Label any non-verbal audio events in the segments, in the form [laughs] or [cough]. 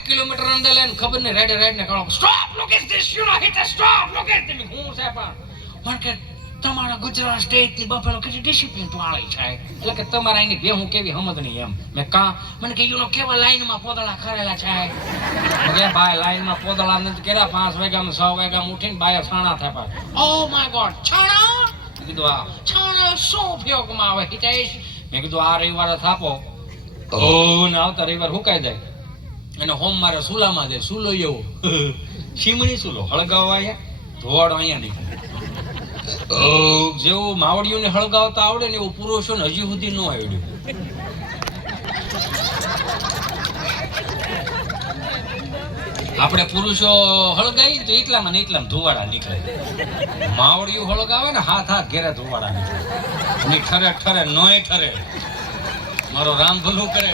Kilometre અંદર લઈને ખબર નહીં રાઈડે રાઈડ ને કહો stop Lokesh this you know hit stop Lokesh this હું છે પણ પણ કે તમારા ગુજરાત સ્ટેટની બફેલો કેટલી ડિસિપ્લિન વાળી છે? એટલે કે તમારા એની ભેહું કેવી સમજણી એમ. મેં કા મને કે યુ નો કેવા લાઈનમાં પોદળા ખરેલા છે? કે ભાઈ લાઈનમાં પોદળા નથી કર્યા પાંચ વાગ્યા છ વાગ્યા ઉઠીને બાય છાણા થાય ઓ માય ગોડ છાણા? કીધું આ છાણા શું ઉપયોગમાં આવે? હિતેશ? મેં કીધું આ રવિવારે થાપો. ઓ ના આવતા રવિવાર હુકાઈ જાય અને હોમ મારે સુલામાં જાય સુલો એવો. [laughs] શીમણી સુલો હળગાવવા અહીંયા. ધોવાડો અહીંયા ઓ, જેવું માવડીઓને હળગાવતા આવડે ને એવું પુરુષોને હજી સુધી ન આવડ્યું. આપણે પુરુષો હળગાવી તો એટલામાં ને એટલામાં ધોવાડા નીકળે. માવડિયું હળગાવે ને હાથ હાથ ઘેરે ધોવાડા નીકળે. ની ઠરે ઠરે નોય ઠરે. મારો રામ ભલું કરે.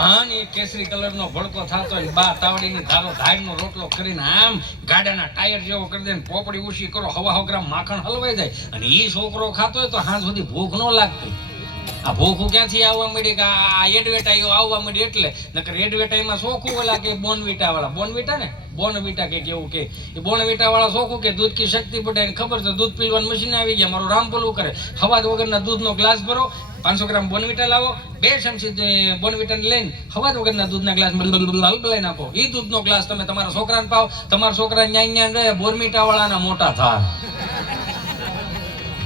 હા ને કેસરી કલર નો ભડકો થતો ને બા તાવડીની ધારો ધાડનો રોટલો કરીને આમ ગાડાના ટાયર જેવો કરી દે પોપડી ઉછી કરો, હવા હવા ગ્રામ માખણ હલવાઈ જાય. અને ઈ છોકરો ખાતો હોય તો હાથ સુધી ભૂખ ન લાગતી. આ ભૂખ ક્યાંથી આવવા મળી કે આ એડવેટાઈઓ આવવા મળી એટલે? નકર એડવેટાઈમાં શોખું ઓલા કે બોનવીટા વાળા બોનવીટા ને? બોનવીટા કે કેવું કે. એ બોનવીટા વાળા શોખું કે દૂધ કી શક્તિ પડે ખબર છે? દૂધ પીવાનું મશીન આવી ગયા. મારું રામ ભલું કરે. હવાદ વગરના દૂધનો ગ્લાસ ભરો, પાંચસો ગ્રામ બોનવીટા લાવો, બે ચમચી બોનવીટા લઈને હવાદ વગરના દૂધના ગ્લાસ હલબલાઈ નાખો એ દૂધનો ગ્લાસ તમે તમારા છોકરાને પાવ. તમારા છોકરા ન્યાય ન્યાય રહે. બોરમીટા વાળાના મોટા થાય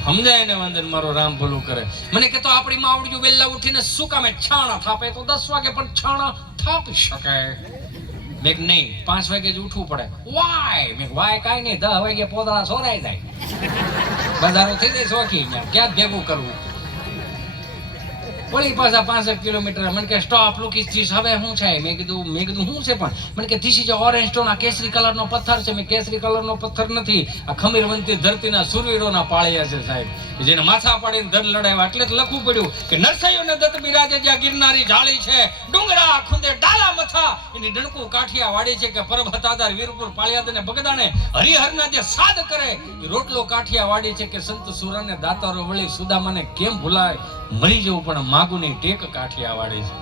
સમજાય ને વંદન મારો રામ ભલું કરે. મને કે તો આપણી માવડીઓ વહેલા ઉઠીને શું કામે? છાણા થાપે તો દસ વાગે પણ છાણા થાપી શકે. મેં નહીં, પાંચ વાગે જ ઉઠવું પડે. વાય મેં વાય કાંઈ નહીં, દસ વાગે પોદળા સોરાઈ જાય. બધાનું થઈ જાય શોખી ક્યાં ભેગું કરવું? વળી પાછા પાંસઠ કિલોમીટર. મને કે સ્ટોપ લુકીસ ધીસ હવે શું છે? મેં કીધું મેં કીધું શું છે પણ? મને કે ધીસ ઇઝ ઓરેન્જ સ્ટોન આ કેસરી કલરનો પથ્થર છે. મેં કેસરી કલરનો પથ્થર નથી, આ ખમીરવંતી ધરતીના સુરવીરોના પાળિયા છે સાહેબ. જેને માથા પાડીને ધન લડાવ્યા. એટલે જ લખવું પડ્યું કે નરસૈયોને દત્ત બિરાજે જ્યાં ગિરનારી જાળી છે, ડુંગરા, ખુંદે, ડાલા, મથા, એની ડણકું કાઠિયા વાડી છે કે પરબત આધાર વીરપુર પાળિયાદ ને બગદાને હરિહરના જે સાદ કરે રોટલો કાઠિયા વાડી છે કે સંત સુરાને દાતારો વળી સુદામાને કેમ ભૂલાય? મરી જવું પણ માગુની ટેક કાઠિયા વાડી છે.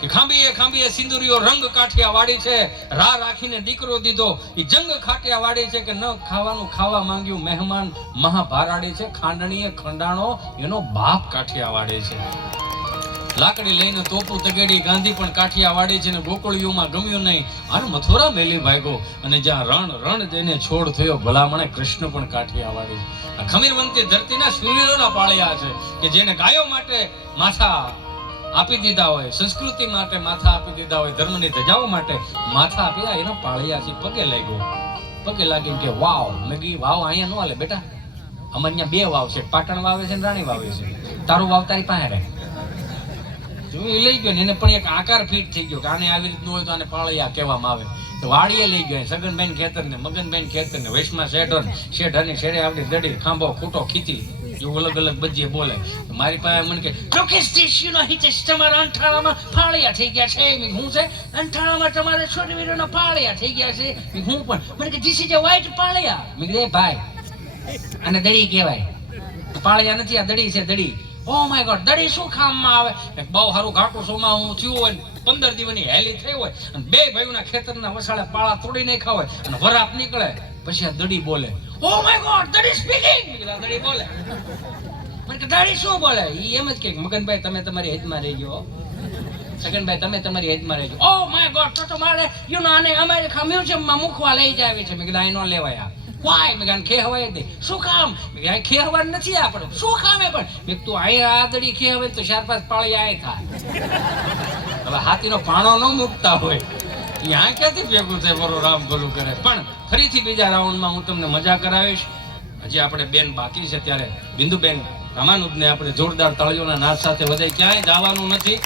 કે ખાંભીએ ખાંભીએ સિંદુરીઓ રંગ કાઠિયા વાડી છે રા રાખીને દીકરો દીધો. એ જંગ ખાટિયા વાડી છે કે ન ખાવાનું ખાવા માંગ્યું મહેમાન મહાભારાડી છે, ખાંડણીએ ખંડાણો એનો બાપ કાઠિયા વાડી છે. લાકડી લઈને તોપું તગેડી ગાંધી પણ કાઠિયા વાડી છે ને ગોકળીઓમાં ગમ્યું નહીં. અને મથુરા મેલી ભાગ્યો અને જ્યાં રણ રણ જઈને છોડ થયો, ભલામણે કૃષ્ણ પણ કાઠિયા વાડી. ખમીરવંતી ધરતીના સૂર્યોના પાળ્યા છે કે જેને ગાયો માટે માથા આપી દીધા હોય, સંસ્કૃતિ માટે માથા આપી દીધા હોય, ધર્મની ધજાઓ માટે માથા આપી એનો પાળિયા છે, પગે લાગ્યો. પગે લાગીને કે, વાવ. મેં કીધું, વાવ અહીંયા ન હાલે બેટા. અમારે અહીંયા બે વાવ છે, પાટણ વાવે છે ને રાણી વાવે છે. તારું વાવ તારી પાસે રહે જો એ લઈ ગયો ને એને પણ એક આકાર ફીટ થઈ ગયો કે આને આવી રીતનું હોય તો આને પાળિયા કહેવામાં આવે. તો વાડીએ લઈ ગયો સગનબેન ખેતર ને મગનબેન ખેતર ને વૈષ્ણવ શેઠર શેઠ અને શેરે આપણી દડી ખાંભો, ખૂટો, ખીચી, એવું અલગ અલગ બજીએ બોલે. મારી પાસે મને કે, લોકેશ દેશીનો હિતેશ તમારા અંઠાણામાં ફાળિયા થઈ ગયા છે. હું છે? અંઠાણામાં તમારે છોડવીરોના ફાળિયા થઈ ગયા છે? હું પણ. મને કે ધીસ ઇઝ અ વ્હાઈટ ફાળિયા મેં કીધું ભાઈ. અને દડી કહેવાય. પાળિયા નથી, આ દડી છે દડી ઓ માય ગોડ દડી શું કામમાં આવે? બહુ સારું ઘાટું સોમાં હું થયું હોય પંદર દિવસની હેલી થઈ હોય અને બે ભાઈઓના ખેતરના વસાળે પાળા તોડી નાખ્યા હોય અને વરાપ નીકળે, પછી આ દડી બોલે ઓ માય ગોડ દડી સ્પીકિંગ દડી બોલે. મને કે શું બોલે? ઈ એમ જ કે, મગનભાઈ, તમે તમારી હેતમાં રહેજો સગનભાઈ તમે તમારી હેતમાં રહેજો. ઓ માય ગોડ તો તમારે યુ નો આને અમારે મ્યુઝિયમમાં મૂકવા લઈ જાય છે. મેં કીધું અહીં ન લેવાય આ. વાય મેં ગાન ખેહવાય જ શું કામ? મેં અહીં નથી આપણો. શું કામે પણ? મેં તું અહીંયા આદડી ખેહવે તો ચાર પાંચ પાળી આય થાય. હવે હાથીનો પાણો ન મૂકતા હોય. ત્યાં ક્યાંથી ભેગું થાય? મારું રામ ભલું કરે. પણ ફરીથી બીજા રાઉન્ડમાં હું તમને મજા કરાવીશ. હજી આપણે બેન બાકી છે ત્યારે બિંદુબેન, રામાનુજને આપણે જોરદાર તાળીઓના નાદ સાથે વધે ક્યાંય જવાનું નથી.